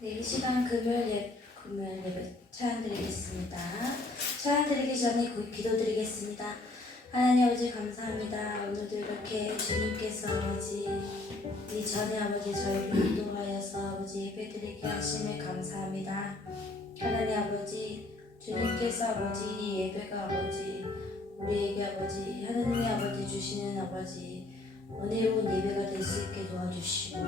네, 이 시간 금요일 예배 찬양 드리겠습니다. 찬양 드리기 전에 기도드리겠습니다. 하나님 아버지 감사합니다. 오늘도 이렇게 주님께서 아버지 이전에 아버지 저희를 인도하여서 아버지 예배 드리게 하심에 감사합니다. 하나님 아버지 주님께서 아버지 이 예배가 아버지 우리에게 아버지 하나님의 아버지 주시는 아버지 은혜로운 예배가 될 수 있게 도와주시고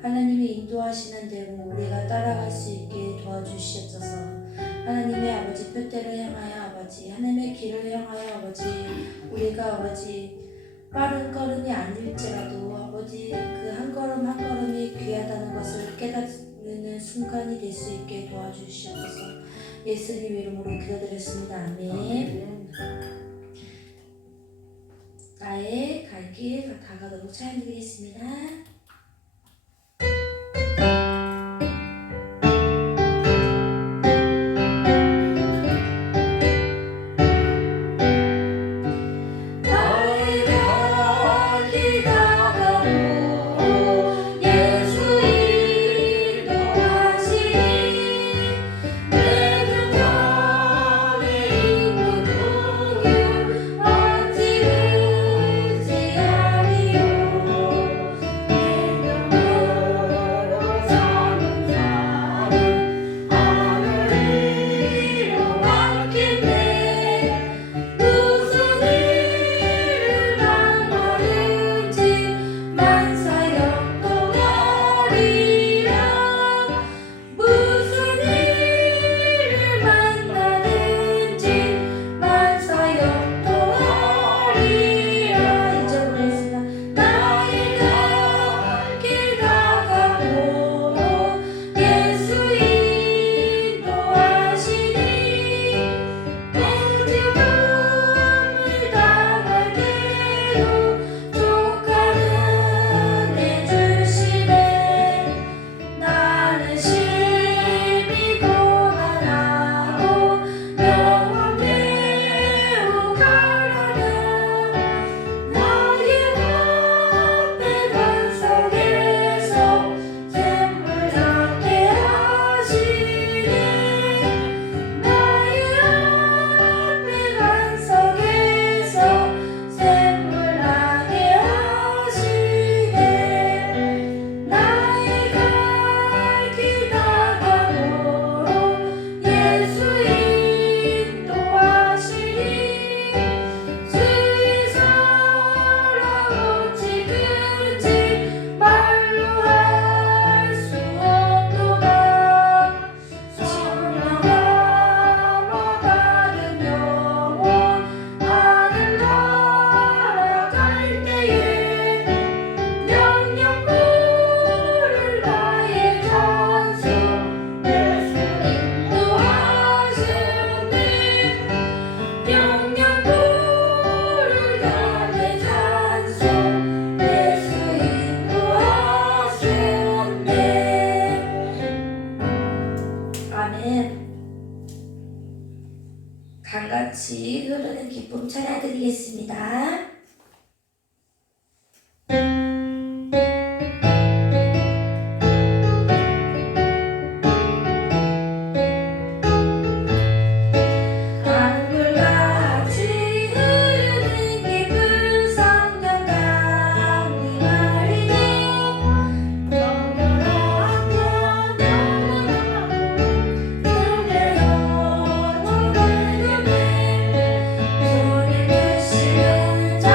하나님이 인도하시는 대로 우리가 따라갈 수 있게 도와주시옵소서. 하나님의 아버지 뜻대로 향하여 아버지 하나님의 길을 향하여 아버지 우리가 아버지 빠른 걸음이 아닐지라도 아버지 그 한 걸음 한 걸음이 귀하다는 것을 깨닫는 순간이 될 수 있게 도와주시옵소서. 예수님 이름으로 기도드렸습니다. 아멘. 나의 갈 길 다가도록 찬양드리겠습니다. 강같이 흐르는 기쁨 찬양드리겠습니다. 주시는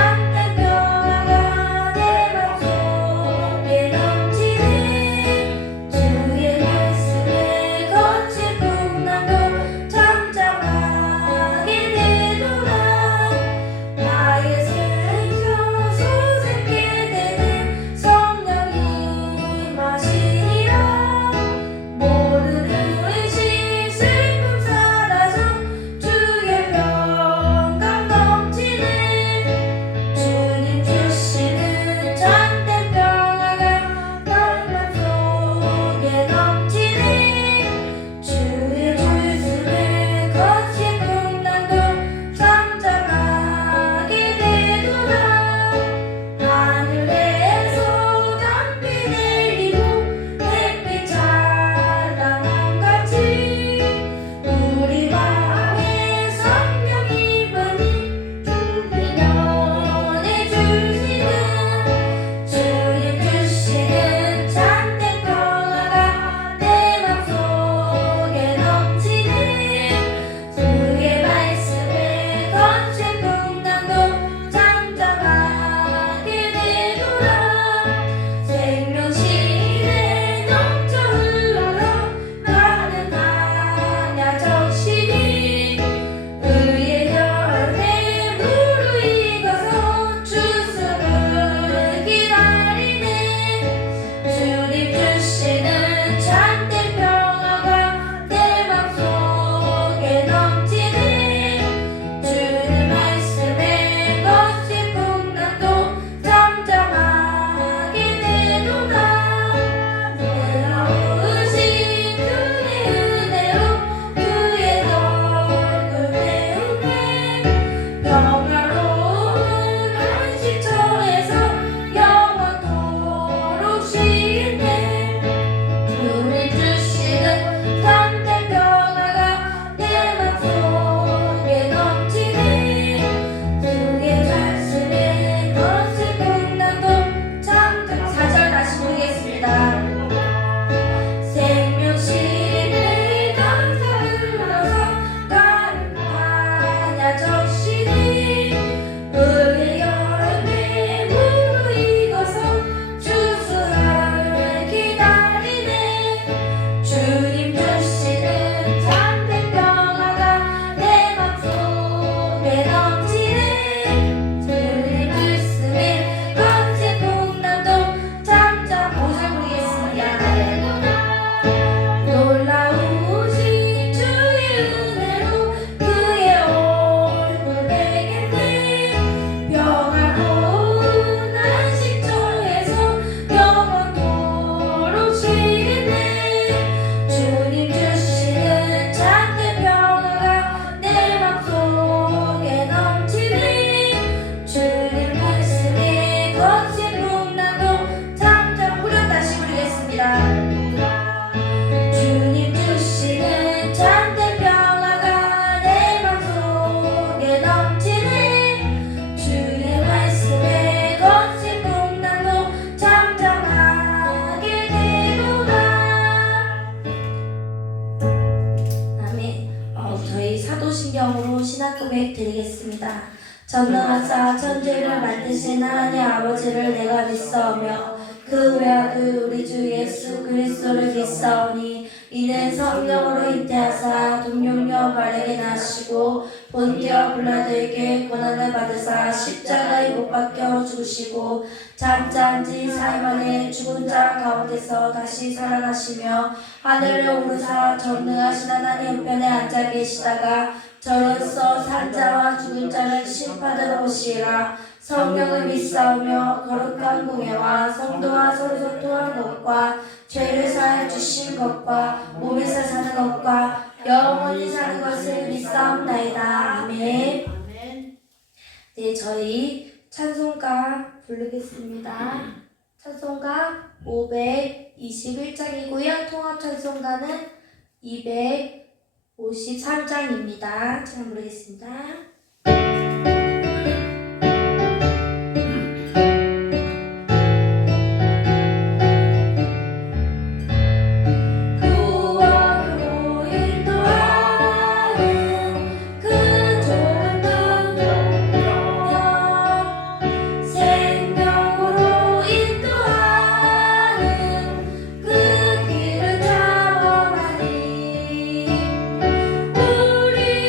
부르겠습니다. 전능하사 천지를 만드신 하나님 아버지를 내가 믿사오며 그 외아들 우리 주 예수 그리스도를 믿사오니 이는 성령으로 잉태하사 동령녀 마리아에게 나시고 본디오 빌라도에게 고난을 받으사 십자가에 못 박혀 죽으시고 잠잠 지 사흘 만에 죽은 자 가운데서 다시 살아나시며 하늘로 오르사 전능하신 하나님 우편에 앉아 계시다가 저로서 산자와 죽은 자를 심판하러 오시리라. 성령을 믿사오며 거룩한 공예와 성도와 서로 소통한 것과 죄를 사해 주신 것과 몸에서 사는 것과 영원히 사는 것을 믿사옵나이다. 아멘. 네, 저희 찬송가 부르겠습니다. 찬송가 521장이고요. 통합 찬송가는 253장입니다. 잘 부르겠습니다. 우리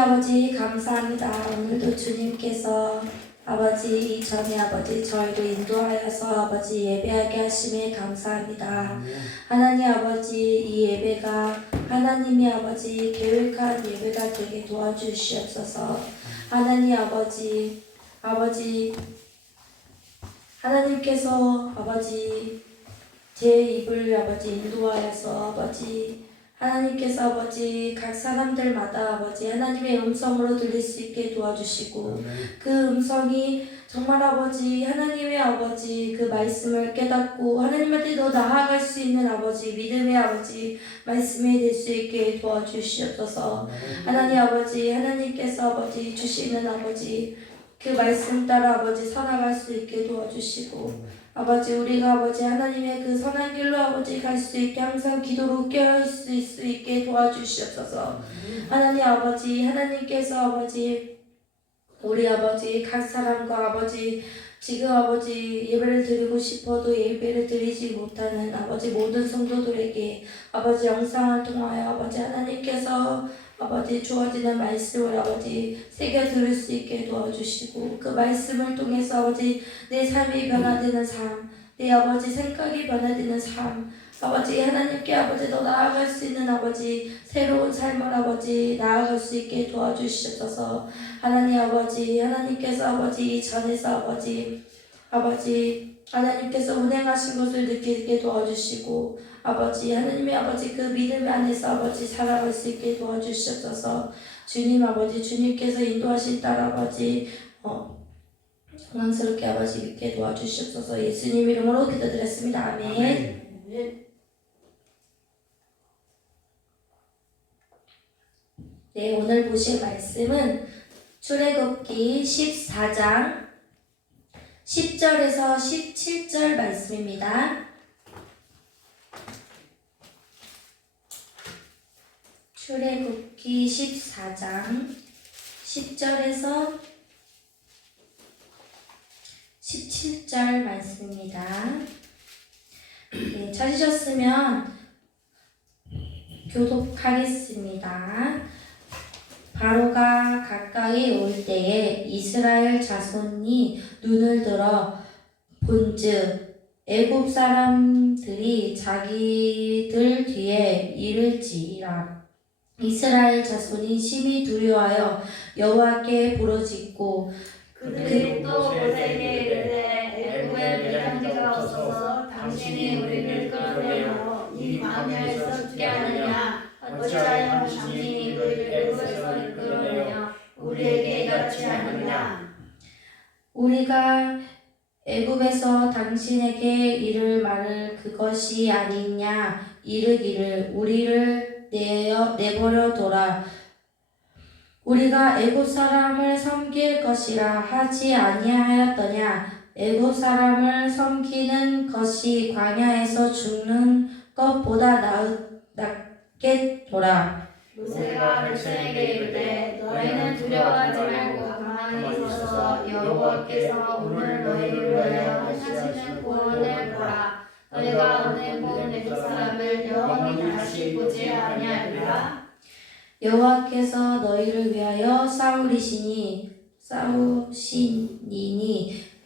아버지 감사합니다. 오늘도 주님께서 아버지 이전에 아버지 저희를 인도하여서 아버지 예배하게 하심에 감사합니다. 하나님 아버지 이 예배가 하나님이 아버지 계획한 예배가 되게 도와주시옵소서. 하나님 아버지 하나님께서 아버지 제 입을 아버지 인도하여서 아버지 하나님께서 아버지 각 사람들마다 아버지 하나님의 음성으로 들릴 수 있게 도와주시고 그 음성이 정말 아버지 하나님의 아버지 그 말씀을 깨닫고 하나님한테 더 나아갈 수 있는 아버지 믿음의 아버지 말씀이 될 수 있게 도와주시옵소서. 하나님 아버지 하나님께서 아버지 주시는 아버지 그 말씀 따라 아버지 살아갈 수 있게 도와주시고 아버지 우리가 아버지 하나님의 그 선한 길로 아버지 갈 수 있게 항상 기도로 깨어있을 수 있게 도와주시옵소서. 하나님 아버지 하나님께서 아버지 우리 아버지 각 사람과 아버지 지금 아버지 예배를 드리고 싶어도 예배를 드리지 못하는 아버지 모든 성도들에게 아버지 영상을 통하여 아버지 하나님께서 아버지 주어지는 말씀을 아버지 새겨 들을 수 있게 도와주시고 그 말씀을 통해서 아버지 내 삶이 변화되는 삶, 내 아버지 생각이 변화되는 삶, 아버지 하나님께 아버지 더 나아갈 수 있는 아버지 새로운 삶을 아버지 나아갈 수 있게 도와주시옵소서. 하나님 아버지 하나님께서 아버지 이 전에서 아버지 하나님께서 운행하신 것을 느끼게 도와주시고 아버지 하나님의 아버지 그 믿음 안에서 아버지 살아갈 수 있게 도와주시옵소서. 주님 아버지 주님께서 인도하신 딸 아버지 영광스럽게 아버지 믿게 도와주시옵소서. 예수님 이름으로 기도드렸습니다. 아멘. 네, 오늘 보실 말씀은 출애굽기 14장 10절에서 17절 말씀입니다. 출애굽기 14장 10절에서 17절 말씀입니다. 네, 찾으셨으면 교독하겠습니다. 바로가 가까이 올 때에 이스라엘 자손이 눈을 들어 본즉 애굽 사람들이 자기들 뒤에 이를지라. 이스라엘 자손이 심히 두려워하여 여호와께 부르짖고 그들이 또 모세에게 이르되 애굽에 매장지가 없어서 당신이 우리를 끌어내어 이 광야에서 죽게 하느냐. 어찌하여 당신이 우리를 애굽에서 이끌어내어 우리에게 이같이 하느냐. 우리가 애굽에서 당신에게 이를 말을 그것이 아니냐. 이르기를 우리를 내버려 둬라. 우리가 애굽 사람을 섬길 것이라 하지 아니하였더냐. 애굽 사람을 섬기는 것이 광야에서 죽는 것보다 낫겠도다. 모세가 백성에게 이르되 너희는 두려워하지 말고 가만히 서서 여호와께서 오늘 너희를 위하여 하시는 구원을 보라. 너희가 오늘 본 애굽 사람을 영원히 다시 보지 아니하리라. 여호와께서 너희를 위하여 싸우시니니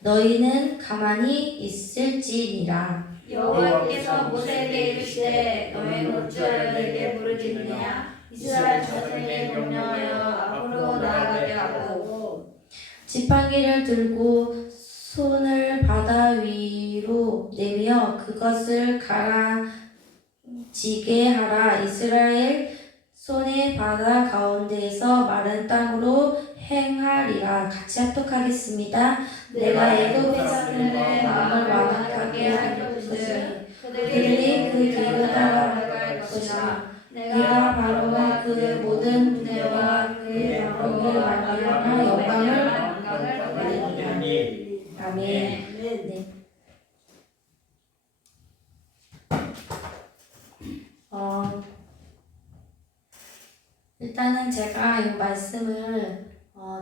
너희는 가만히 있을지니라. 여호와께서 모세에게 이르시되 너희는 어찌하여 내게 부르짖느냐. 이스라엘 자손에게 명령하여 앞으로 나아가게 하고 지팡이를 들고 손을 바다 위로 내며 그것을 가라지게 하라. 이스라엘 손에 바다 가운데에서 마른 땅으로 행하리라. 같이 합독하겠습니다. 내가 애굽 백성들의 마음을 완악하게 할 것이니 그들이 그 길을 따라갈 것이라. 내가 바로와 그의 모든 부대와 그의 병력을 말미암아 영광을 받으리라. 아멘. 네. 일단은 제가 이 말씀을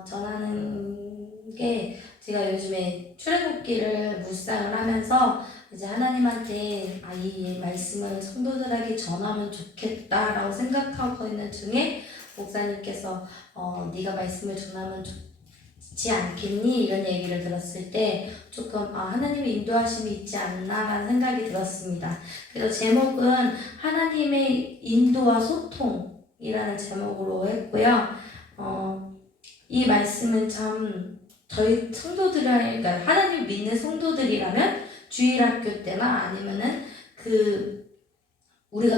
전하는 게 제가 요즘에 출애굽기를 묵상을 하면서 이제 하나님한테 이 말씀을 성도들에게 전하면 좋겠다라고 생각하고 있는 중에 목사님께서 네가 말씀을 전하면 좋지 않겠니? 이런 얘기를 들었을 때 조금 하나님의 인도하심이 있지 않나라는 생각이 들었습니다. 그래서 제목은 하나님의 인도와 소통이라는 제목으로 했고요. 이 말씀은 참 저희 그러니까 하나님 믿는 성도들이라면 주일학교 때나 아니면은 우리가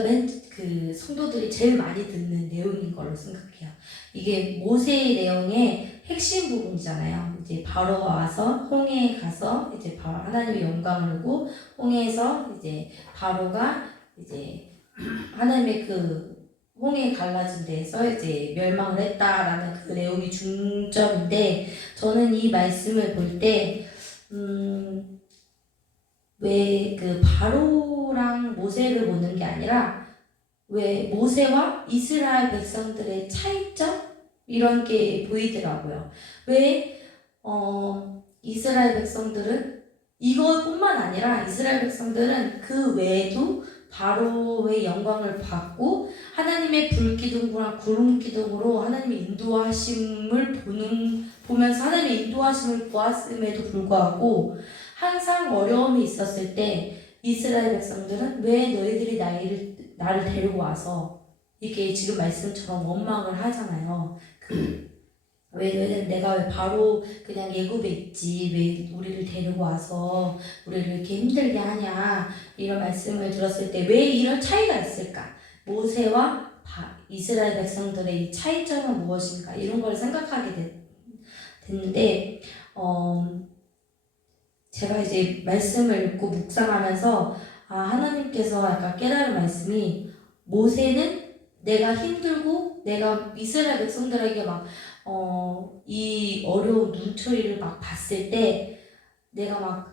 성도들이 제일 많이 듣는 내용인 걸로 생각해요. 이게 모세의 내용의 핵심 부분이잖아요. 이제 바로가 와서 홍해에 가서 이제 하나님의 영광을 보고 홍해에서 이제 바로가 이제 하나님의 홍해 갈라진 데에서 이제 멸망을 했다라는 그 내용이 중점인데 저는 이 말씀을 볼 때 왜 바로랑 모세를 보는 게 아니라 왜 모세와 이스라엘 백성들의 차이점 이런 게 보이더라고요. 왜 이스라엘 백성들은 이것뿐만 아니라 이스라엘 백성들은 그 외에도 바로의 영광을 받고 하나님의 불기둥과 구름기둥으로 하나님의 인도하심을 보면서 하나님의 인도하심을 보았음에도 불구하고 항상 어려움이 있었을 때 이스라엘 백성들은 왜 너희들이 나를 데리고 와서 이게 지금 말씀처럼 원망을 하잖아요. 왜 내가 바로 그냥 애굽에 있지 왜 우리를 데리고 와서 우리를 이렇게 힘들게 하냐 이런 말씀을 들었을 때 왜 이런 차이가 있을까? 모세와 이스라엘 백성들의 이 차이점은 무엇인가 이런 걸 생각하게 됐는데 제가 이제 말씀을 읽고 묵상하면서 하나님께서 약간 깨달은 말씀이 모세는 내가 힘들고 내가 이스라엘 백성들에게 이 어려운 눈초리를 봤을 때 내가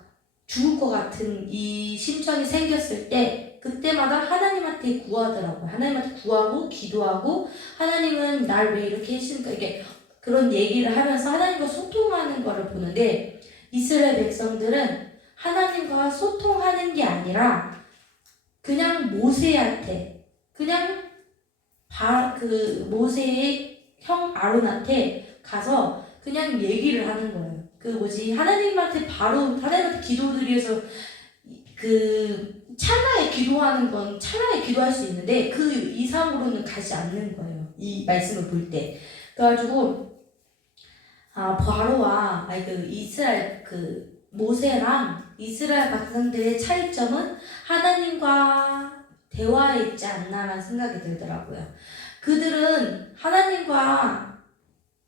죽을 것 같은 이 심정이 생겼을 때 그때마다 하나님한테 구하더라고요. 하나님한테 구하고 기도하고 하나님은 날 왜 이렇게 하시니까 이게 그런 얘기를 하면서 하나님과 소통하는 거를 보는데 이스라엘 백성들은 하나님과 소통하는 게 아니라 그냥 모세한테 그냥 모세의 형 아론한테 가서 그냥 얘기를 하는 거예요. 하나님한테 기도드려서 찰나에 기도하는 건 찰나에 기도할 수 있는데 그 이상으로는 가지 않는 거예요. 이 말씀을 볼 때. 그래가지고 바로와 이스라엘 모세랑 이스라엘 백성들의 차이점은 하나님과 대화에 있지 않나라는 생각이 들더라고요. 그들은 하나님과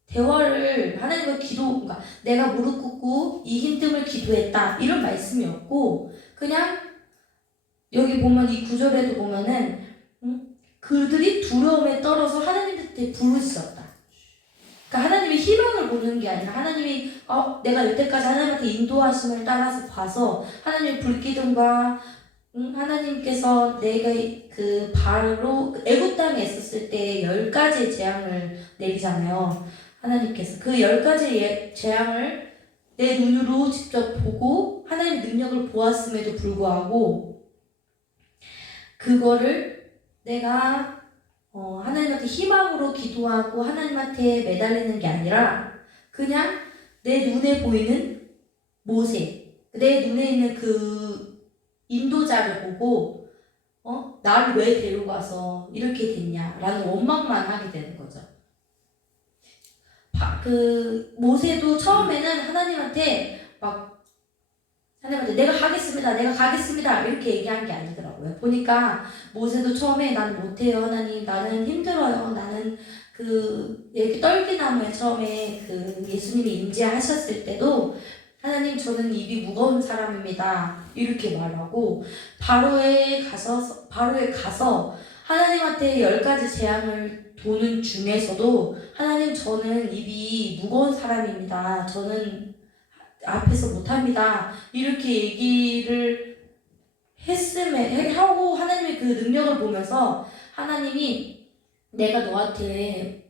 그러니까 내가 무릎 꿇고 이 힘듦을 기도했다 이런 말씀이 없고 그냥 여기 보면 이 구절에도 보면은 그들이 두려움에 떨어서 하나님한테 부르짖었다. 그러니까 하나님의 희망을 보는 게 아니라 하나님이 내가 여태까지 하나님한테 인도하심을 따라서 봐서 하나님의 불기둥과 하나님께서 내가 바로 애굽 땅에 있었을 때 10가지의 재앙을 내리잖아요. 하나님께서 그 10가지의 재앙을 내 눈으로 직접 보고 하나님의 능력을 보았음에도 불구하고 그거를 내가 하나님한테 희망으로 기도하고 하나님한테 매달리는 게 아니라 그냥 내 눈에 보이는 모세, 내 눈에 있는 인도자를 보고 나를 왜 데려가서 이렇게 됐냐라는 원망만 하게 되는 거죠. 모세도 처음에는 하나님한테 내가 가겠습니다 이렇게 얘기한 게 아니더라고요. 보니까 모세도 처음에 난 못해요 하나님, 나는 힘들어요, 나는 이렇게 떨기나무에 처음에 예수님이 임재하셨을 때도 하나님 저는 입이 무거운 사람입니다 이렇게 말하고 바로에 가서 하나님한테 10가지 재앙을 도는 중에서도 하나님 저는 입이 무거운 사람입니다, 저는 앞에서 못합니다 이렇게 얘기를 하고 하나님의 그 능력을 보면서 하나님이 내가 너한테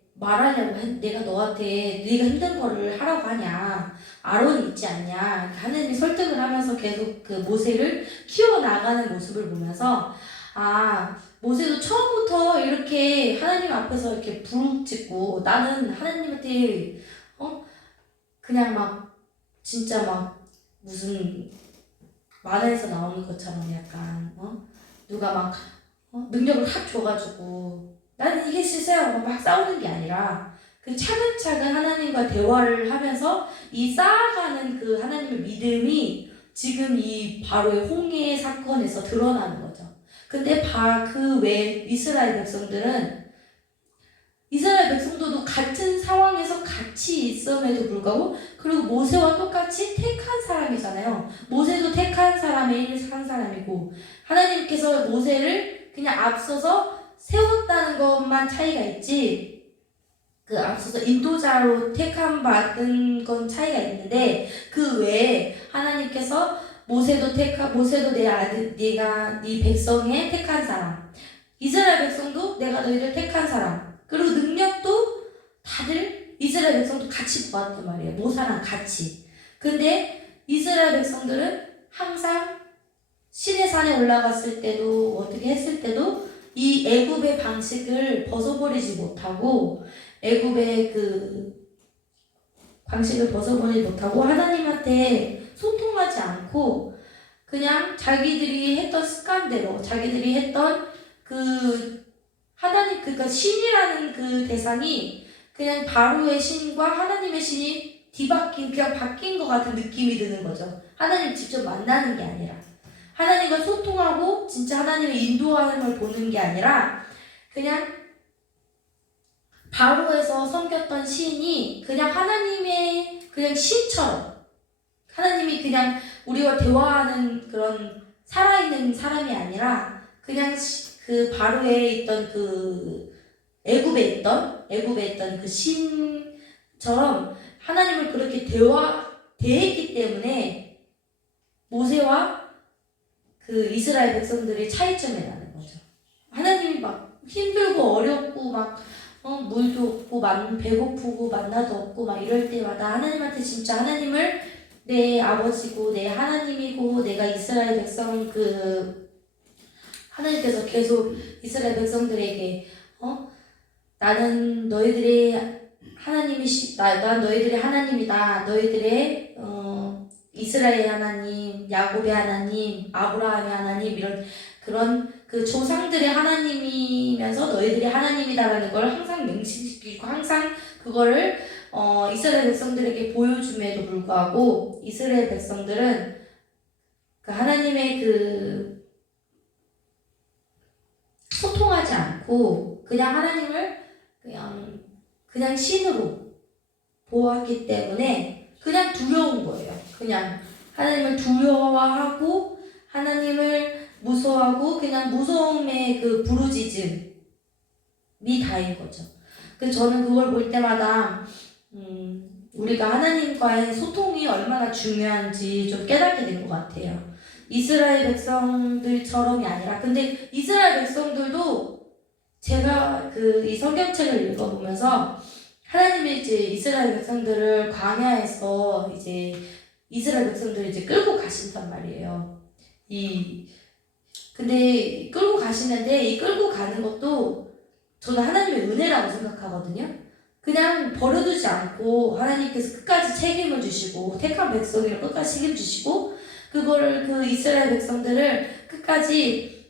네가 힘든 거를 하라고 하냐, 아론이 있지 않냐, 하나님이 설득을 하면서 계속 모세를 키워나가는 모습을 보면서 모세도 처음부터 이렇게 하나님 앞에서 이렇게 부르짖고 나는 하나님한테 그냥 막 진짜 막 무슨 만화에서 나오는 것처럼 약간 누가 막 능력을 확 줘가지고 나는 이게 실세라고 막 싸우는 게 아니라 그 차근차근 하나님과 대화를 하면서 이 쌓아가는 그 하나님의 믿음이 지금 이 바로의 홍해 사건에서 드러나는 거죠. 근데 그 외 이스라엘 백성들도 같은 상황에서 같이 있음에도 불구하고 그리고 모세와 똑같이 택한 사람이잖아요. 모세도 택한 사람의 일을 한 사람이고 하나님께서 모세를 그냥 앞서서 세웠다는 것만 차이가 있지 그 앞서서 인도자로 택함 받은 건 차이가 있는데 그 외에 하나님께서 모세도 내 아들 네가 네 백성의 택한 사람 이스라엘 백성도 내가 너희를 택한 사람 그리고 능력도 다들 이스라엘 백성도 같이 보았단 말이에요. 모세랑 같이. 근데 이스라엘 백성들은 항상 시내산에 올라갔을 때도 어떻게 했을 때도 이 애굽의 방식을 벗어버리지 못하고 애굽의 그 방식을 벗어버리지 못하고 하나님한테 소통하지 않고 그냥 자기들이 했던 습관대로 자기들이 했던 그 하나님 그러니까 신이라는 그 대상이 그냥 바로의 신과 하나님의 신이 그냥 바뀐 것 같은 느낌이 드는 거죠. 하나님 직접 만나는 게 아니라 하나님과 소통하고 진짜 하나님의 인도하심을 보는 게 아니라 그냥 바로에서 섬겼던 신이 그냥 하나님의 그냥 신처럼 하나님이 그냥 우리와 대화하는 그런 살아있는 사람이 아니라 그냥 그 바로에 있던 그 애굽에 있던 그 신처럼 하나님을 그렇게 대했기 때문에 모세와 그 이스라엘 백성들이 차이점이 나는 거죠. 하나님이 막 힘들고 어렵고 막 물도 없고 배고프고 만나도 없고 막 이럴 때마다 하나님한테 진짜 하나님을 내 아버지고 내 하나님이고 내가 이스라엘 백성 하나님께서 계속 이스라엘 백성들에게 나는 너희들의 난 너희들의 하나님이다. 너희들의 이스라엘의 하나님, 야곱의 하나님, 아브라함의 하나님 이런 그런 그 조상들의 하나님이면서 너희들의 하나님이다라는 걸 항상 명시시키고 항상 그거를 이스라엘 백성들에게 보여줌에도 불구하고 이스라엘 백성들은 그 하나님의 그 소통하지 않고 그냥 하나님을 그냥 신으로 보았기 때문에 그냥 두려운 거예요. 그냥 하나님을 두려워하고 하나님을 무서워하고 그냥 무서움의 그 부르짖음이 다인 거죠. 그래서 저는 그걸 볼 때마다 우리가 하나님과의 소통이 얼마나 중요한지 좀 깨닫게 된 것 같아요. 이스라엘 백성들처럼이 아니라 근데 이스라엘 백성들도 제가 이 성경책을 읽어보면서 하나님이 이제 이스라엘 백성들을 광야에서 이제 이스라엘 백성들을 이제 끌고 가신단 말이에요. 근데 끌고 가시는데 이 끌고 가는 것도 저는 하나님의 은혜라고 생각하거든요. 그냥 버려두지 않고 하나님께서 끝까지 책임을 주시고 택한 백성이를 끝까지 책임주시고 그거를 그 이스라엘 백성들을 끝까지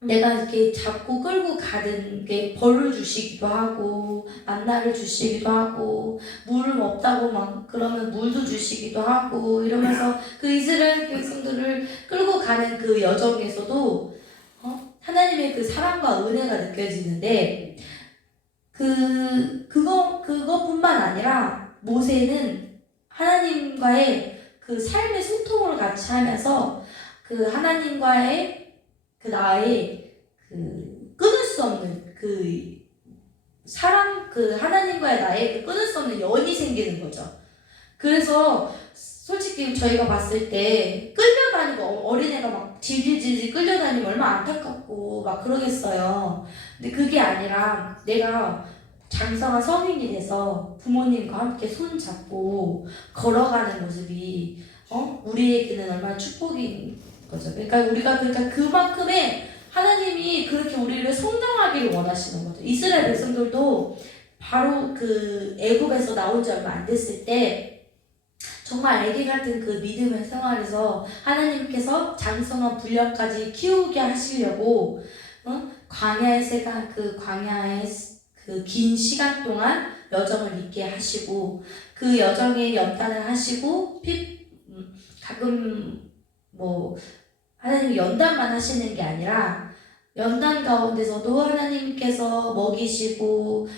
내가 이렇게 잡고 끌고 가는 게 벌을 주시기도 하고 만나를 주시기도 하고 물 없다고 막 그러면 물도 주시기도 하고 이러면서 그 이스라엘 백성들을 끌고 가는 그 여정에서도 하나님의 그 사랑과 은혜가 느껴지는데 그것뿐만 아니라 모세는 하나님과의 그 삶의 소통을 같이 하면서 그 하나님과의 그 나의 끊을 수 없는 사랑 하나님과의 나의 끊을 수 없는 연이 생기는 거죠. 그래서 솔직히 저희가 봤을 때 끌려다니고 어린애가 막 질질질질 끌려다니면 얼마나 안타깝고 막 그러겠어요. 근데 그게 아니라 내가 장성한 성인이 돼서 부모님과 함께 손 잡고 걸어가는 모습이 우리에게는 얼마나 축복인 거죠. 그러니까 우리가 그만큼의 하나님이 그렇게 우리를 성장하기를 원하시는 거죠. 이스라엘 백성들도 바로 그 애굽에서 나온 지 얼마 안 됐을 때 정말 아기 같은 그 믿음의 생활에서 하나님께서 장성한 분량까지 키우게 하시려고 광야의 그 긴 시간 동안 여정을 있게 하시고 그 여정에 연단을 하시고 가끔 뭐 하나님이 연단만 하시는 게 아니라 연단 가운데서도 하나님께서 먹이시고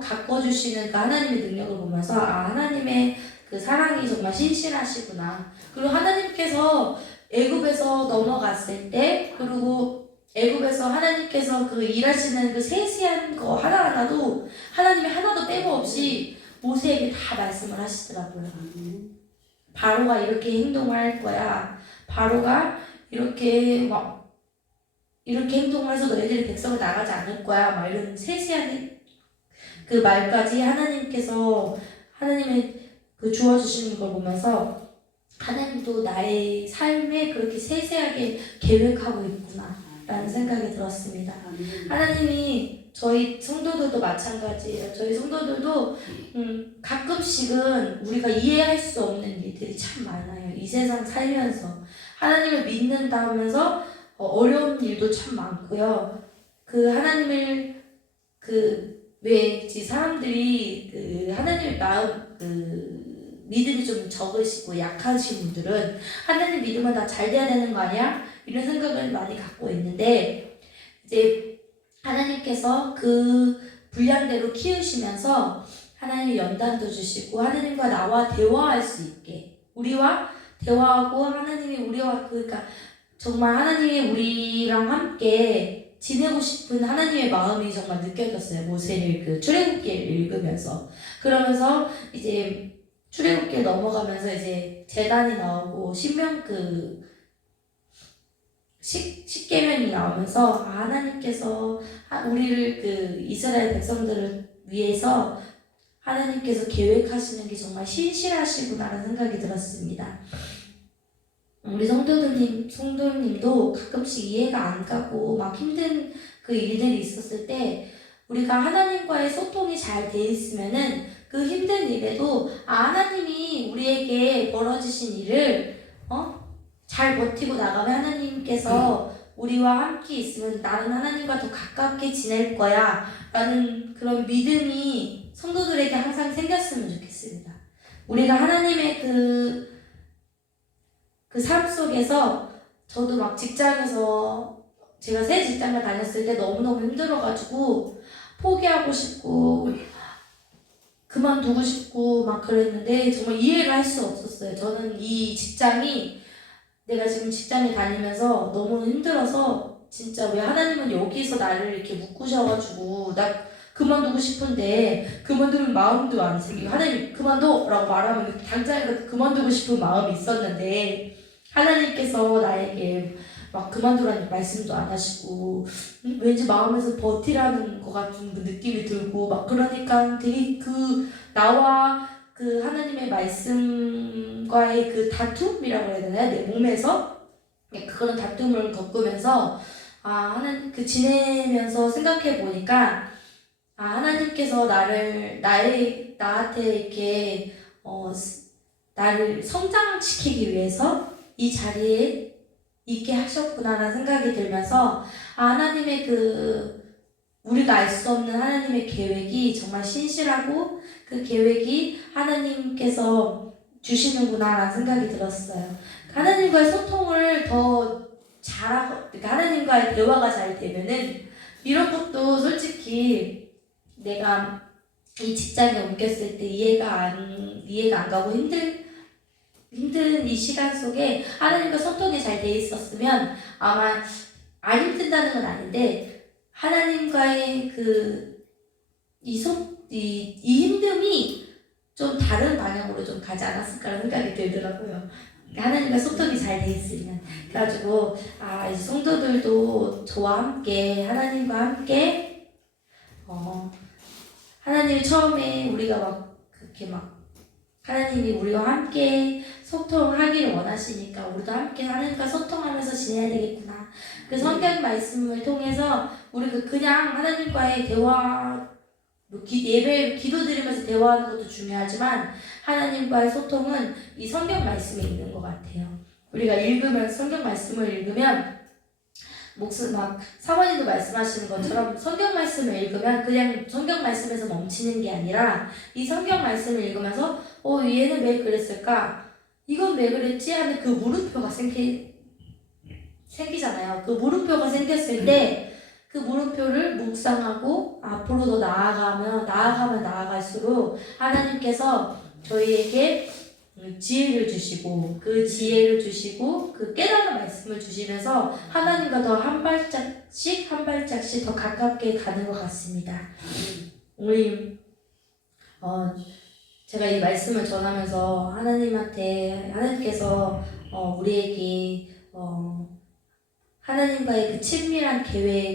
가꿔주시는 그 하나님의 능력을 보면서 하나님의 그 사랑이 정말 신실하시구나. 그리고 하나님께서 애굽에서 넘어갔을 때 그리고 애굽에서 하나님께서 그 일하시는 그 세세한 거 하나하나도 하나님이 하나도 빼고없이 모세에게 다 말씀을 하시더라고요. 바로가 이렇게 행동할 거야. 바로가 이렇게 행동을 해서 너희들이 백성을 나가지 않을 거야. 막 이런 세세한 그 말까지 하나님의 그 주어주시는 걸 보면서 하나님도 나의 삶에 그렇게 세세하게 계획하고 있구나 라는 생각이 들었습니다. 하나님이 저희 성도들도 마찬가지예요. 저희 성도들도 가끔씩은 우리가 이해할 수 없는 일들이 참 많아요. 이 세상 살면서 하나님을 믿는다면서 어려운 일도 참 많고요. 그 하나님을 왜지 사람들이 그 하나님의 마음 믿음이 좀 적으시고 약하신 분들은 하나님 믿으면 다 잘 돼야 되는 거 아니야? 이런 생각을 많이 갖고 있는데 이제 하나님께서 그 분량대로 키우시면서 하나님의 연단도 주시고 하나님과 나와 대화할 수 있게 우리와 대화하고 하나님이 우리와 그러니까 정말 하나님이 우리랑 함께 지내고 싶은 하나님의 마음이 정말 느껴졌어요. 모세를 그 출애굽기를 읽으면서 그러면서 이제 출애굽기를 넘어가면서 이제 제단이 나오고 십계명이 나오면서 하나님께서 우리를 그 이스라엘 백성들을 위해서 하나님께서 계획하시는 게 정말 신실하시구나라는 생각이 들었습니다. 우리 성도님도 가끔씩 이해가 안 가고 막 힘든 그 일들이 있었을 때 우리가 하나님과의 소통이 잘 돼 있으면은 그 힘든 일에도 하나님이 우리에게 벌어지신 일을 잘 버티고 나가면 하나님께서 우리와 함께 있으면 나는 하나님과 더 가깝게 지낼 거야 라는 그런 믿음이 성도들에게 항상 생겼으면 좋겠습니다. 우리가 하나님의 그 삶 속에서 저도 막 직장에서 제가 새 직장을 다녔을 때 너무너무 힘들어가지고 포기하고 싶고 그만두고 싶고 막 그랬는데 정말 이해를 할 수 없었어요. 저는 이 직장이 내가 지금 직장에 다니면서 너무 힘들어서 진짜 왜 하나님은 여기서 나를 이렇게 묶으셔가지고 나 그만두고 싶은데 그만두는 마음도 안 생기고 하나님 그만둬 라고 말하면 당장에 그만두고 싶은 마음이 있었는데 하나님께서 나에게 막 그만두라는 말씀도 안 하시고 왠지 마음에서 버티라는 것 같은 그 느낌이 들고 막 그러니까 되게 나와 그 하나님의 말씀과의 그 다툼이라고 해야 되나요? 내 몸에서 그런 다툼을 겪으면서 하나님 지내면서 생각해 보니까 하나님께서 나한테 이렇게 나를 성장시키기 위해서 이 자리에 있게 하셨구나라는 생각이 들면서 하나님의 우리가 알 수 없는 하나님의 계획이 정말 신실하고 그 계획이 하나님께서 주시는구나라는 생각이 들었어요. 하나님과의 소통을 더 잘하고 그러니까 하나님과의 대화가 잘 되면은 이런 것도 솔직히 내가 이 직장에 옮겼을 때 이해가 안 가고 힘든 이 시간 속에 하나님과 소통이 잘 돼 있었으면 아마 안 힘든다는 건 아닌데 하나님과의 이 힘듦이 좀 다른 방향으로 좀 가지 않았을까라는 생각이 들더라고요. 하나님과 소통이 잘 돼 있으면 그래가지고 이 성도들도 저와 함께 하나님과 함께 하나님이 처음에 우리가 막 그렇게 막 하나님이 우리와 함께 소통하기를 원하시니까 우리도 함께 하나님과 소통하면서 지내야 되겠구나. 그 성경 말씀을 통해서 우리가 그냥 하나님과의 대화, 예배, 기도드리면서 대화하는 것도 중요하지만 하나님과의 소통은 이 성경 말씀에 있는 것 같아요. 우리가 성경 말씀을 읽으면 막 사모님도 말씀하시는 것처럼 성경 말씀을 읽으면 그냥 성경 말씀에서 멈추는 게 아니라 이 성경 말씀을 읽으면서 얘는 왜 그랬을까? 이건 왜 그랬지? 하는 그 물음표가 생기잖아요. 그 물음표가 생겼을 때 그 물음표를 묵상하고 앞으로 더 나아갈수록 하나님께서 저희에게 지혜를 주시고 그 깨달은 말씀을 주시면서 하나님과 더 한 발짝씩 더 가깝게 가는 것 같습니다. 제가 이 말씀을 전하면서 하나님께서 우리에게 하나님과의 그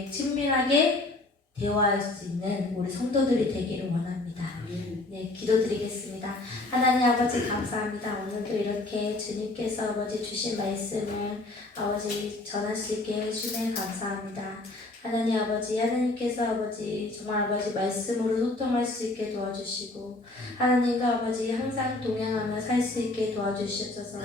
친밀하게 대화할 수 있는 우리 성도들이 되기를 원합니다. 네, 기도드리겠습니다. 하나님 아버지 감사합니다. 오늘도 이렇게 주님께서 아버지 주신 말씀을 아버지 전할 수 있게 해주시네 감사합니다. 하나님 아버지, 하나님께서 아버지 정말 아버지 말씀으로 소통할 수 있게 도와주시고 하나님과 아버지 항상 동행하며 살 수 있게 도와주셔서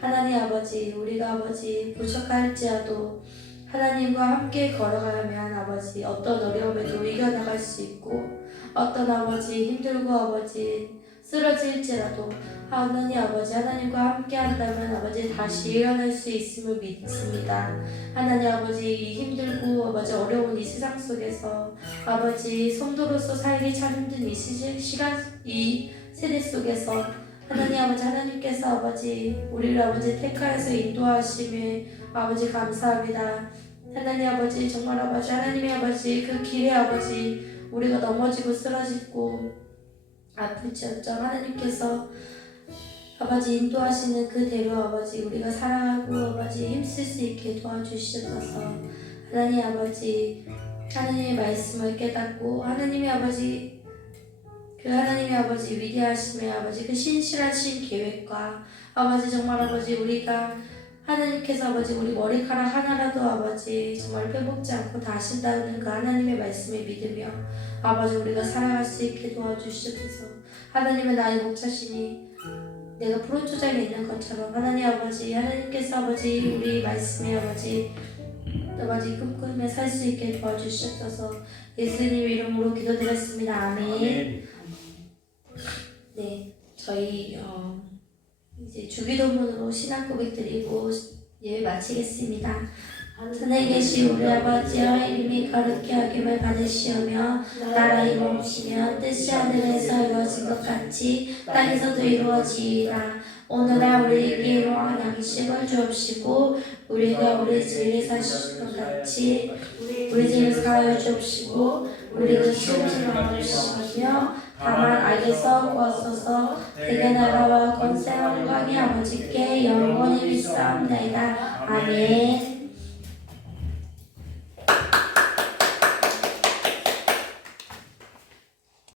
하나님 아버지 우리가 아버지 부족할지라도 하나님과 함께 걸어가면 아버지 어떤 어려움에도 이겨나갈 수 있고 어떤 아버지 힘들고 아버지 쓰러질지라도 하나님 아버지 하나님과 함께 한다면 아버지 다시 일어날 수 있음을 믿습니다. 하나님 아버지 이 힘들고 아버지 어려운 이 세상 속에서 아버지 성도로서 살기 참 힘든 이 세대 속에서 하나님 아버지 하나님께서 아버지 우리를 아버지 택하여서 인도하심에 아버지 감사합니다. 하나님 아버지 정말 아버지 하나님의 아버지 그 길에 아버지 우리가 넘어지고 쓰러지고 아플지언정 하나님께서 아버지 인도하시는 그대로 아버지 우리가 살아가고 아버지 힘쓸 수 있게 도와주시옵소서. 하나님 아버지 하나님의 말씀을 깨닫고 하나님의 아버지 위대하심의 아버지 그 신실하신 계획과 아버지 정말 아버지 우리가 하나님께서 아버지 우리 머리카락 하나라도 아버지 정말 빼먹지 않고 다 하신다는 그 하나님의 말씀을 믿으며 아버지 우리가 살아갈 수 있게 도와주시옵소서. 하나님은 나의 목자시니 내가 푸른 초장에 있는 것처럼 하나님 아버지 하나님께서 아버지 우리 말씀에 아버지 꿈꾸며 살 수 있게 도와주시옵소서. 예수님 이름으로 기도드렸습니다. 아멘. 네, 저희 이제 주기도문으로 신앙 고백 드리고 예배 마치겠습니다. 하늘에 계신 우리 아버지여 이름이 거룩히 여김을 받으시오며 나라의 멈추며 뜻이 하늘에서 이루어진 것 같이 땅에서도 이루어지이다. 오늘날 우리에게 일용할 양식을 주옵시고 우리가 우리 죄를 사실 것 같이 우리 죄를 사하여 주옵시고 우리가 시험을 받으시며 다만 악에서 구하소서. 대개 나라와 권세 영광이 아버지께 영원히 있사옵나이다. 아멘.